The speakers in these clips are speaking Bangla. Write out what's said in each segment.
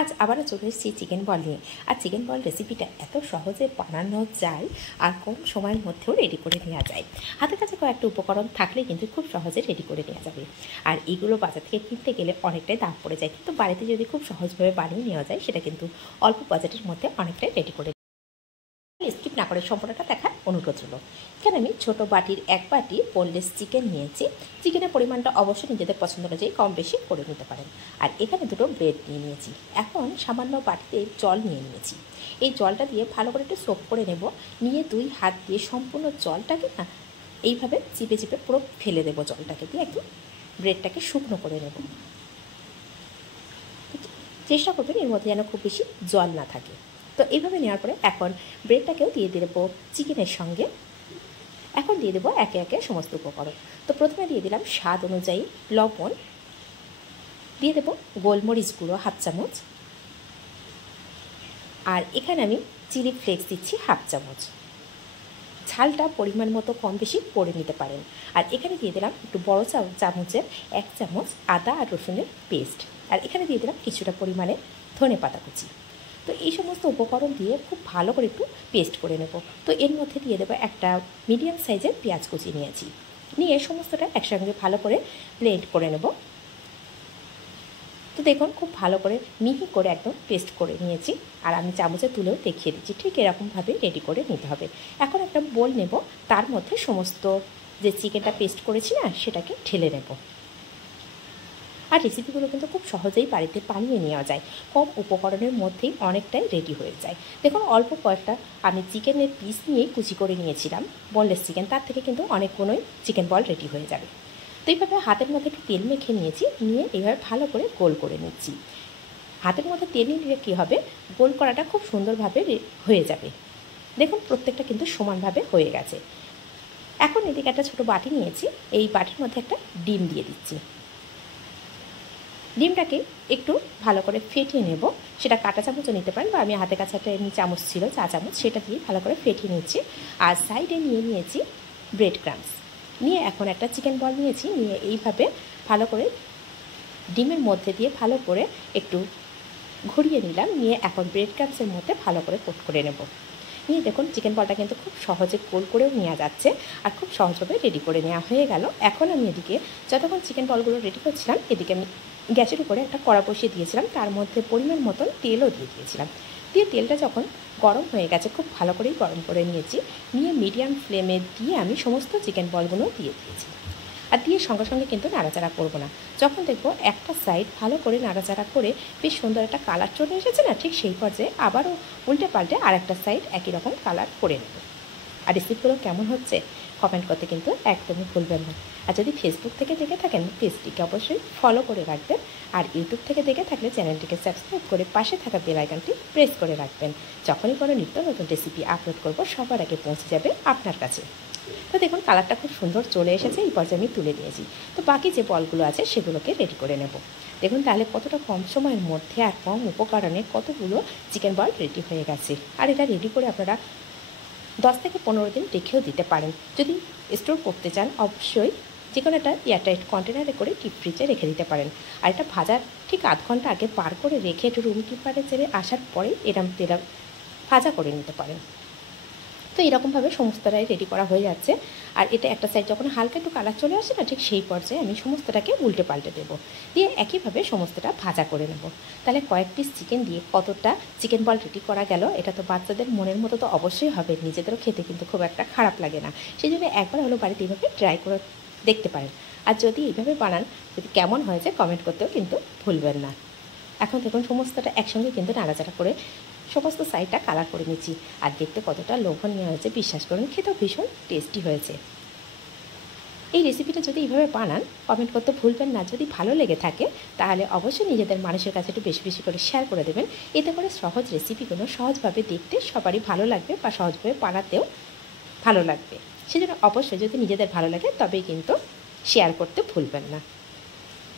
আজ আবারও চলে এসেছি চিকেন বল নিয়ে। আর চিকেন বল রেসিপিটা এত সহজে বানানো যায় আর কম সময়ের মধ্যেও রেডি করে নেওয়া যায়। হাতের কাছে কয়েকটা উপকরণ থাকলে কিন্তু খুব সহজে রেডি করে নেওয়া যাবে। আর এইগুলো বাজার থেকে কিনতে গেলে অনেকটাই দাম পড়ে যায়, কিন্তু বাড়িতে যদি খুব সহজভাবে বানিয়ে নেওয়া যায় সেটা কিন্তু অল্প বাজেটের মধ্যে অনেকটাই রেডি করে। স্কিপ না করে সম্পূর্ণটা দেখার অনুরোধ রইল। এখানে আমি ছোটো বাটির 1 বাটি বোনলেস চিকেন নিয়েছি। চিকেনের পরিমাণটা অবশ্যই নিজেদের পছন্দ অনুযায়ী কম বেশি করে নিতে পারেন। আর এখানে দুটো ব্রেড নিয়ে নিয়েছি। এখন সামান্য বাটিতে জল নিয়ে নিয়েছি। এই জলটা দিয়ে ভালো করে একটু সোপ করে নেব। নিয়ে 2 হাত দিয়ে সম্পূর্ণ জলটাকে না এইভাবে চিপে চিপে পুরো ফেলে দেবো। জলটাকে দিয়ে একদম ব্রেডটাকে শুকনো করে নেব। চেষ্টা করবেন এর মধ্যে যেন খুব বেশি জল না থাকে। তো এইভাবে নেওয়ার পরে এখন ব্রেডটাকেও দিয়ে দেবো চিকেনের সঙ্গে। এখন দিয়ে দেবো একে একে সমস্ত উপকরণ। তো প্রথমে দিয়ে দিলাম স্বাদ অনুযায়ী লবণ, দিয়ে দেবো গোলমরিচ গুঁড়ো 1/2 চামচ, আর এখানে আমি চিলি ফ্লেক্স দিচ্ছি 1/2 চামচ। ঝালটা পরিমাণ মতো কম বেশি করে নিতে পারেন। আর এখানে দিয়ে দিলাম একটু বড় চামচের 1 চামচ আদা আর রসুনের পেস্ট। আর এখানে দিয়ে দিলাম কিছুটা পরিমাণে ধনেপাতা কুচি। তো এই সমস্ত উপকরণ দিয়ে খুব ভালো করে একটু পেস্ট করে নেব। তো এর মধ্যে দিয়ে দেবো একটা মিডিয়াম সাইজের পেঁয়াজ কুচি নিয়েছি। নিয়ে সমস্তটা একসঙ্গে ভালো করে ব্লেন্ড করে নেব। তো দেখুন খুব ভালো করে মিহি করে একদম পেস্ট করে নিয়েছি। আর আমি চামচে তুলেও দেখিয়ে দিচ্ছি, ঠিক এরকমভাবে রেডি করে নিতে হবে। এখন একটা বোল নেব, তার মধ্যে সমস্ত যে চিকেনটা পেস্ট করেছি না সেটাকে ঢেলে নেব। আর রেসিপিগুলো কিন্তু খুব সহজেই বাড়িতে বানিয়ে নেওয়া যায়, কম উপকরণের মধ্যেই অনেকটাই রেডি হয়ে যায়। দেখুন অল্প কয়েকটা আমি চিকেনের পিস নিয়েই কুচি করে নিয়েছিলাম, বোনলেস চিকেন, তার থেকে কিন্তু অনেকগুলোই চিকেন বল রেডি হয়ে যাবে। তো এইভাবে হাতের মধ্যে একটু তেল মেখে নিয়েছি, নিয়ে এইভাবে ভালো করে গোল করে নিচ্ছি। হাতের মধ্যে তেল নিলে কী হবে, গোল করাটা খুব সুন্দরভাবে হয়ে যাবে। দেখুন প্রত্যেকটা কিন্তু সমানভাবে হয়ে গেছে। এখন এদিকে একটা ছোটো বাটি নিয়েছি, এই বাটির মধ্যে একটা ডিম দিয়ে দিচ্ছি। ডিমটাকে একটু ভালো করে ফেটিয়ে নেব। সেটা কাঁটা চামচও নিতে পারেন, বা আমি হাতের কাছে একটা এমনি চামচ ছিল, চা চামচ, সেটা দিয়ে ভালো করে ফেটিয়ে নিচ্ছি। আর সাইডে নিয়ে নিয়েছি ব্রেড ক্রাম্বস। নিয়ে এখন একটা চিকেন বল নিয়েছি, নিয়ে এইভাবে ভালো করে ডিমের মধ্যে দিয়ে ভালো করে একটু ঘুরিয়ে নিলাম। নিয়ে এখন ব্রেড ক্রাম্বসের মধ্যে ভালো করে কোট করে নেব। নিয়ে দেখুন চিকেন বলটা কিন্তু খুব সহজে গোল করেও নেওয়া যাচ্ছে, আর খুব সহজভাবে রেডি করে নেওয়া হয়ে গেল। এখন আমি এদিকে যতক্ষণ চিকেন বলগুলো রেডি করছিলাম, এদিকে আমি গ্যাসের উপরে একটা কড়া বসিয়ে দিয়েছিলাম, তার মধ্যে পরিমাণ মতন তেলও দিয়ে দিয়েছিলাম। দিয়ে তেলটা যখন গরম হয়ে গেছে, খুব ভালো করেই গরম করে নিয়েছি। নিয়ে মিডিয়াম ফ্লেমে দিয়ে আমি সমস্ত চিকেন বলগুলো দিয়ে দিয়েছি। আর দিয়ে সঙ্গে সঙ্গে কিন্তু নাড়াচাড়া করব না। যখন দেখব একটা সাইড ভালো করে নাড়াচাড়া করে বেশ সুন্দর একটা কালার চলে এসেছে না, ঠিক সেই পর্যায়ে আবারও উল্টে পাল্টে আর একটা সাইড একই রকম কালার করে নেব। আর রেসিপিগুলো কেমন হচ্ছে কমেন্ট করতে কিন্তু একদমই ভুলবেন না। আর যদি ফেসবুক থেকে দেখে থাকেন, পেজটিকে অবশ্যই ফলো করে রাখবেন। আর ইউটিউব থেকে দেখে থাকলে চ্যানেলটিকে সাবস্ক্রাইব করে পাশে থাকা বেল আইকনটি প্রেস করে রাখবেন। যখনই কোনো নিত্য নতুন রেসিপি আপলোড করব, সবার আগে পৌঁছে যাবে আপনার কাছে। তো দেখুন কালারটা খুব সুন্দর চলে এসেছে, এই পর্যায়ে আমি তুলে নিয়েছি। তো বাকি যে বলগুলো আছে সেগুলোকে রেডি করে নেব। দেখুন তাহলে কতটা কম সময়ের মধ্যে আর কম উপকরণে কতগুলো চিকেন বল রেডি হয়ে গেছে। আর এটা রেডি করে আপনারা 10 থেকে 15 দিন রেখেও দিতে পারেন। যদি স্টোর করতে চান, অবশ্যই যে কোনো একটা এয়ারটাইট কন্টেনারে করে ডিপ ফ্রিজে রেখে দিতে পারেন। আর এটা ভাজার ঠিক আধ ঘন্টা আগে বার করে রেখে একটু রুম টেম্পারেচারে আসার পরে এরম তেলা ভাজা করে নিতে পারেন। তো এরকমভাবে সমস্তটাই রেডি করা হয়ে যাচ্ছে। আর এটা একটা সাইড যখন হালকা একটু কালার চলে আসে না, ঠিক সেই পর্যায়ে আমি সমস্তটাকে উল্টে পাল্টে দেবো। দিয়ে একইভাবে সমস্তটা ভাজা করে নেব। তাহলে কয়েক পিস চিকেন দিয়ে কতটা চিকেন বল রেডি করা গেল। এটা তো বাচ্চাদের মনের মতো তো অবশ্যই হবে, নিজেদেরও খেতে কিন্তু খুব একটা খারাপ লাগে না। সেই জন্য একবার হলো বাড়িতে এইভাবে ট্রাই করে দেখতে পারেন। আর যদি এইভাবে বানান, যদি কেমন হয়েছে কমেন্ট করতেও কিন্তু ভুলবেন না। এখন দেখুন সমস্তটা একসঙ্গে কিন্তু নাড়াচাড়া করে সমস্ত সাইডটা কালার করে নিচ্ছি। আর দেখতে কতটা লোভনীয় হয়েছে, বিশ্বাস করুন খেতেও ভীষণ টেস্টি হয়েছে। এই রেসিপিটা যদি এইভাবে বানান, কমেন্ট করতে ভুলবেন না। যদি ভালো লেগে থাকে তাহলে অবশ্যই নিজেদের মানুষের কাছে একটু বেশি বেশি করে শেয়ার করে দেবেন। এতে করে সহজ রেসিপিগুলো সহজভাবে দেখতে সবারই ভালো লাগবে, বা সহজভাবে বানাতেও ভালো লাগবে। সেজন্য অবশ্যই যদি নিজেদের ভালো লাগে তবেই কিন্তু শেয়ার করতে ভুলবেন না।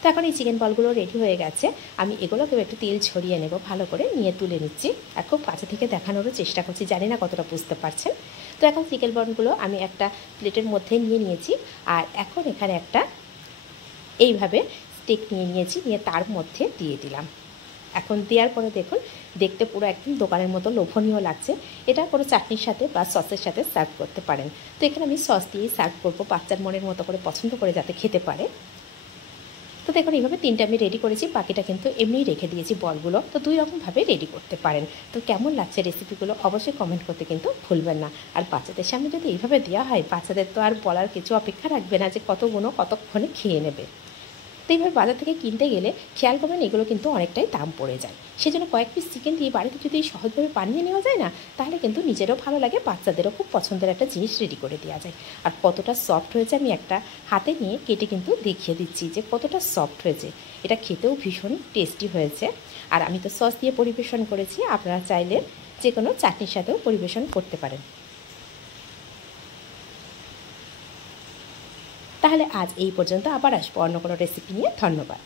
তো এখন এই চিকেন বলগুলো রেডি হয়ে গেছে। আমি এগুলোকেও একটু তেল ছড়িয়ে নেব, ভালো করে নিয়ে তুলে নিচ্ছি। আর খুব কাছে থেকে দেখানোরও চেষ্টা করছি, জানি না কতটা বুঝতে পারছেন। তো এখন চিকেন বলগুলো আমি একটা প্লেটের মধ্যে নিয়ে নিয়েছি। আর এখন এখানে একটা এইভাবে স্টিক নিয়ে নিয়েছি, নিয়ে তার মধ্যে দিয়ে দিলাম। এখন দেওয়ার পরে দেখুন দেখতে পুরো একদম দোকানের মতো লোভনীয় লাগছে। এটা কোনো চাটনির সাথে বা সসের সাথে সার্ভ করতে পারেন। তো এখানে আমি সস দিয়েই সার্ভ করবো, বাচ্চার মনের মতো করে পছন্দ করে যাতে খেতে পারে। তো দেখুন এইভাবে 3টা আমি রেডি করেছি, বাকিটা কিন্তু এমনিই রেখে দিয়েছি বলগুলো। তো 2 রকমভাবে রেডি করতে পারেন। তো কেমন লাগছে রেসিপিগুলো অবশ্যই কমেন্ট করতে কিন্তু ভুলবেন না। আর বাচ্চাদের সামনে যদি এইভাবে দেওয়া হয়, বাচ্চাদের তো আর বলার কিছু অপেক্ষা রাখবে না যে কতগুলো কতক্ষণে খেয়ে নেবে। তো এইভাবে বাজার থেকে কিনতে গেলে খেয়াল করবেন এগুলো কিন্তু অনেকটাই দাম পড়ে যায়। সেজন্য কয়েক পিস চিকেন দিয়ে বাড়িতে যদি সহজভাবে বানিয়ে নেওয়া যায় না, তাহলে কিন্তু নিজেরও ভালো লাগে, বাচ্চাদেরও খুব পছন্দের একটা জিনিস রেডি করে দেওয়া যায়। আর কতটা সফট হয়েছে আমি একটা হাতে নিয়ে কেটে কিন্তু দেখিয়ে দিচ্ছি যে কতটা সফট হয়েছে। এটা খেতেও ভীষণ টেস্টি হয়েছে। আর আমি তো সস দিয়ে পরিবেশন করেছি, আপনারা চাইলে যে কোনো চাটনির সাথেও পরিবেশন করতে পারেন। তাহলে আজ এই পর্যন্ত, আবার আসবো অন্য কোনো রেসিপি নিয়ে। ধন্যবাদ।